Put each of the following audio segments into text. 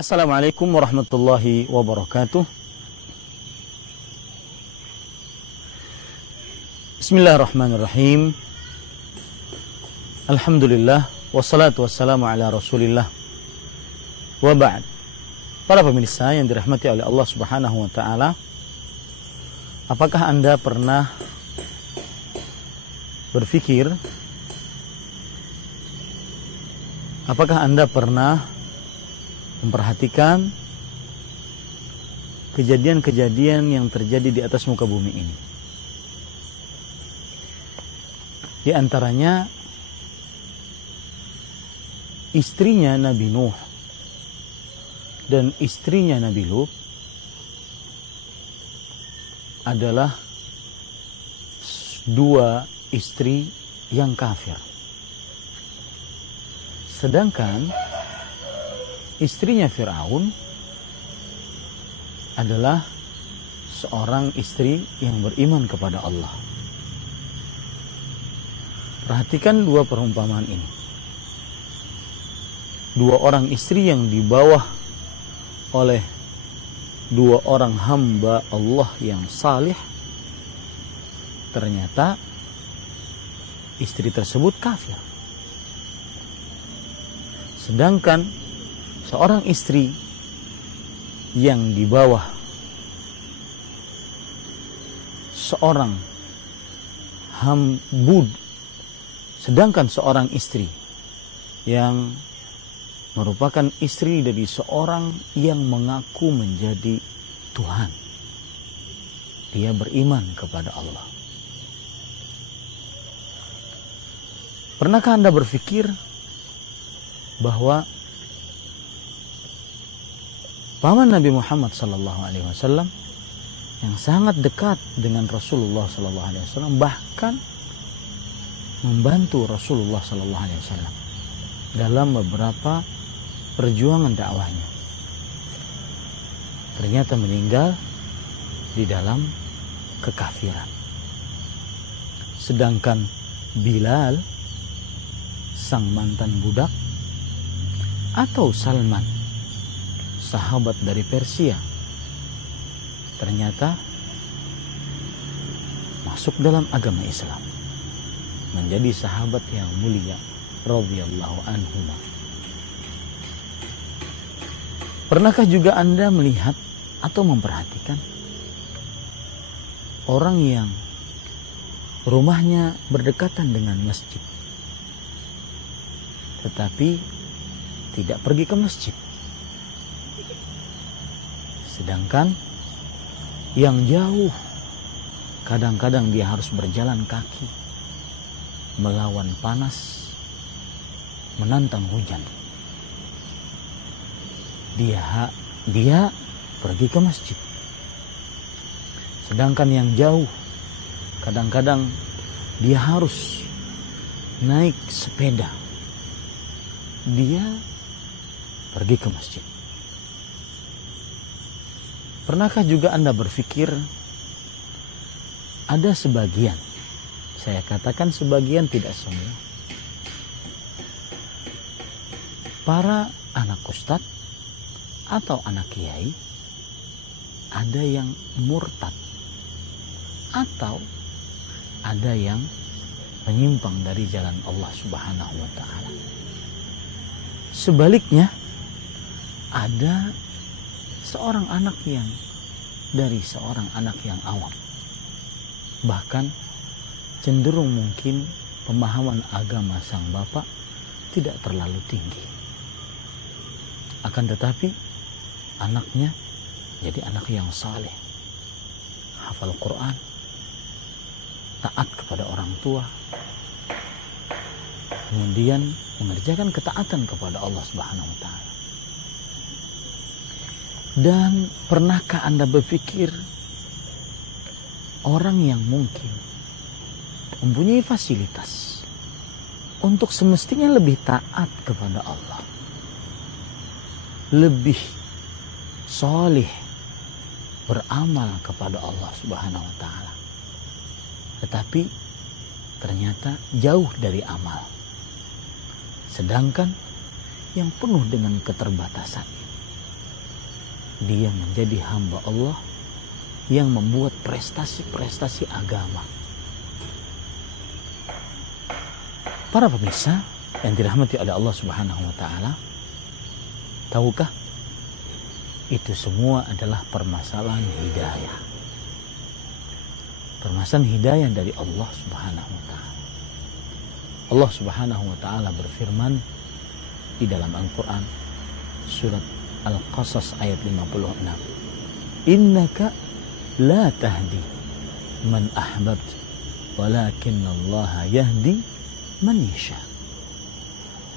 Assalamualaikum warahmatullahi wabarakatuh. Bismillahirrahmanirrahim. Alhamdulillah wassalatu wassalamu ala Rasulillah. Wa ba'd. Para pemirsa yang dirahmati oleh Allah Subhanahu wa taala, apakah Anda pernah berpikir, apakah Anda pernah memperhatikan kejadian-kejadian yang terjadi di atas muka bumi ini? Di antaranya istrinya Nabi Nuh dan istrinya Nabi Lut adalah dua istri yang kafir. Sedangkan istrinya Firaun adalah seorang istri yang beriman kepada Allah. Perhatikan dua perumpamaan ini. Dua orang istri yang dibawa oleh dua orang hamba Allah yang salih. Ternyata istri tersebut kafir. Sedangkan seorang istri yang di bawah seorang sedangkan seorang istri yang merupakan istri dari seorang yang mengaku menjadi Tuhan. Dia beriman kepada Allah. Pernahkah Anda berpikir bahwa paman Nabi Muhammad SAW yang sangat dekat dengan Rasulullah SAW, bahkan membantu Rasulullah SAW dalam beberapa perjuangan dakwahnya, ternyata meninggal di dalam kekafiran. Sedangkan Bilal, sang mantan budak, atau Salman, sahabat dari Persia, ternyata masuk dalam agama Islam, menjadi sahabat yang mulia radhiyallahu anhuma. Pernahkah juga Anda melihat atau memperhatikan orang yang rumahnya berdekatan dengan masjid, tetapi tidak pergi ke masjid? Sedangkan yang jauh, kadang-kadang dia harus berjalan kaki, melawan panas, menantang hujan. Dia pergi ke masjid. Sedangkan yang jauh, kadang-kadang dia harus naik sepeda. Dia pergi ke masjid. Pernahkah juga Anda berpikir ada sebagian, saya katakan sebagian, tidak semua, para anak ustadz atau anak kiai ada yang murtad atau ada yang menyimpang dari jalan Allah Subhanahu wa taala. Sebaliknya, ada seorang anak yang dari seorang anak yang awam, bahkan cenderung mungkin pemahaman agama sang bapak tidak terlalu tinggi. Akan tetapi anaknya jadi anak yang saleh, hafal Quran, taat kepada orang tua, kemudian mengerjakan ketaatan kepada Allah Subhanahu wa taala. Dan pernahkah Anda berpikir orang yang mungkin mempunyai fasilitas untuk semestinya lebih taat kepada Allah, lebih soleh, beramal kepada Allah Subhanahu wa taala, tetapi ternyata jauh dari amal, sedangkan yang penuh dengan keterbatasan, dia menjadi hamba Allah yang membuat prestasi-prestasi agama. Para pemirsa yang dirahmati oleh Allah Subhanahu wa taala, tahukah itu semua adalah permasalahan hidayah. Permasalahan hidayah dari Allah Subhanahu wa taala. Allah Subhanahu wa taala berfirman di dalam Al-Qur'an surat Al-Qasas ayat 56. Innaka la tahdi man ahbabta walakinnallaha yahdi man yasha.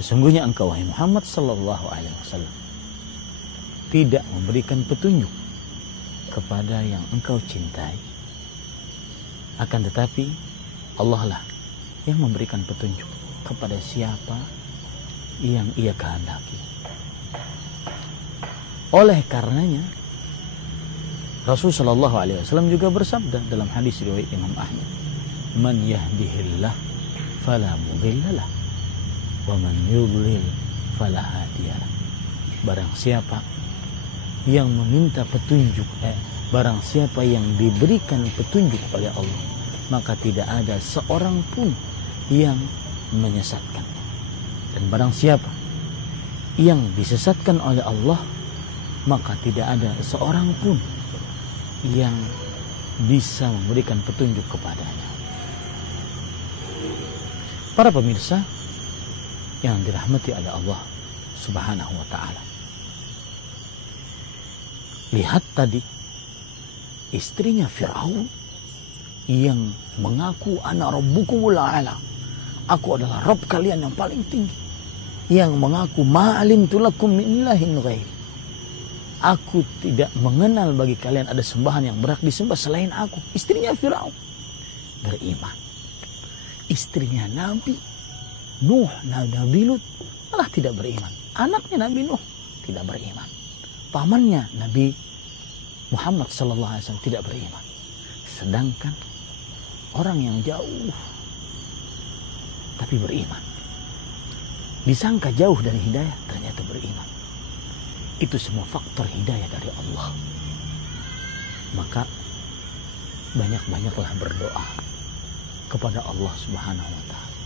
Sesungguhnya engkau wahai Muhammad sallallahu alaihi wasallam tidak memberikan petunjuk kepada yang engkau cintai, akan tetapi Allah lah yang memberikan petunjuk kepada siapa yang ia kehendaki. Oleh karenanya Rasul sallallahu alaihi wasallam juga bersabda dalam hadis riwayat Imam Ahmad, "Man yahdihillah fala mudhillalah wa man yudlil fala hadiyalah." Barang siapa yang meminta petunjuk, barang siapa yang diberikan petunjuk oleh Allah, maka tidak ada seorang pun yang menyesatkan. Dan barang siapa yang disesatkan oleh Allah, maka tidak ada seorang pun yang bisa memberikan petunjuk kepadanya. Para pemirsa yang dirahmati oleh Allah Subhanahu wa taala, lihat tadi istrinya Firaun yang mengaku ana rabbukumul a'la, aku adalah Rabb kalian yang paling tinggi, yang mengaku ma alimtu lakum min ilahin ghairi, aku tidak mengenal bagi kalian ada sembahan yang berhak disembah selain aku. Istrinya Firaun beriman. Istrinya Nabi Nuh, Nabi Lut malah tidak beriman. Anaknya Nabi Nuh tidak beriman. Pamannya Nabi Muhammad SAW tidak beriman. Sedangkan orang yang jauh tapi beriman, disangka jauh dari hidayah, ternyata beriman. Itu semua faktor hidayah dari Allah. Maka banyak-banyaklah berdoa kepada Allah Subhanahu wa taala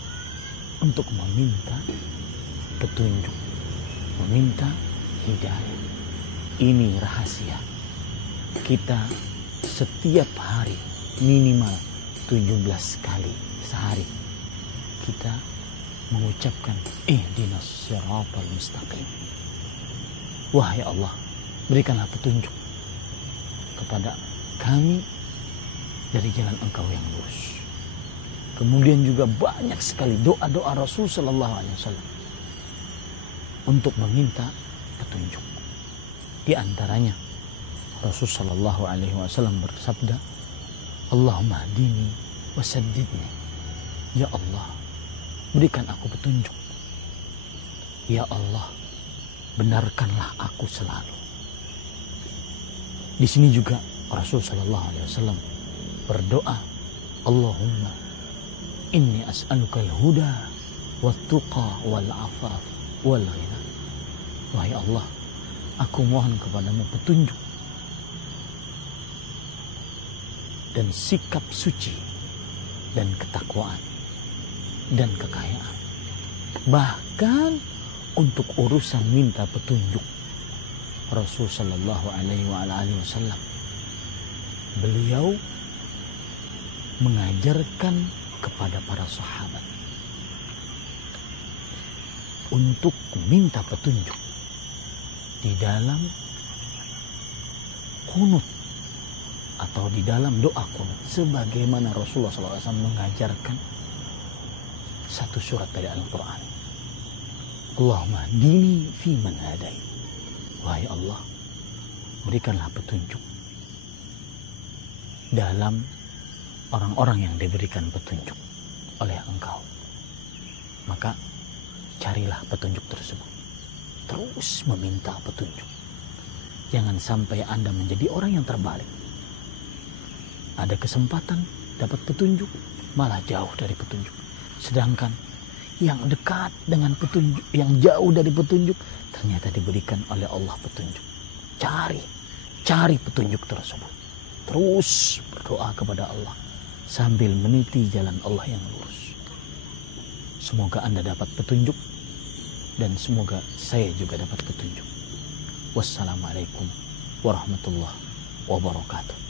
untuk meminta petunjuk, meminta hidayah. Ini rahasia. Kita setiap hari minimal 17 kali sehari kita mengucapkan ihdinas siratal mustaqim. Wahai Allah, berikanlah petunjuk kepada kami dari jalan Engkau yang lurus. Kemudian juga banyak sekali doa-doa Rasul sallallahu alaihi wasallam untuk meminta petunjuk. Di antaranya Rasul sallallahu alaihi wasallam bersabda, Allahumma hdini wasaddidni. Ya Allah, berikan aku petunjuk. Ya Allah, benarkanlah aku selalu. Di sini juga Rasul sallallahu alaihi wasallam berdoa, Allahumma inni as'aluka al-huda wat-tuqa wal-afaf wal-ghina. Wahai Allah, aku mohon kepadamu petunjuk dan sikap suci dan ketakwaan dan kekayaan. Bahkan untuk urusan minta petunjuk, Rasul sallallahu alaihi wasallam beliau mengajarkan kepada para sahabat untuk minta petunjuk di dalam kunut atau di dalam doa kunut, sebagaimana Rasulullah SAW mengajarkan satu surat dari Al-Quran. Allahumma hdini fi man hadait. Wahai Allah, berikanlah petunjuk dalam orang-orang yang diberikan petunjuk oleh Engkau. Maka carilah petunjuk tersebut. Terus meminta petunjuk. Jangan sampai Anda menjadi orang yang terbalik. Ada kesempatan dapat petunjuk, malah jauh dari petunjuk. Sedangkan yang dekat dengan petunjuk, yang jauh dari petunjuk, ternyata diberikan oleh Allah petunjuk. Cari cari petunjuk tersebut. Terus berdoa kepada Allah sambil meniti jalan Allah yang lurus. Semoga Anda dapat petunjuk dan semoga saya juga dapat petunjuk. Wassalamualaikum warahmatullahi wabarakatuh.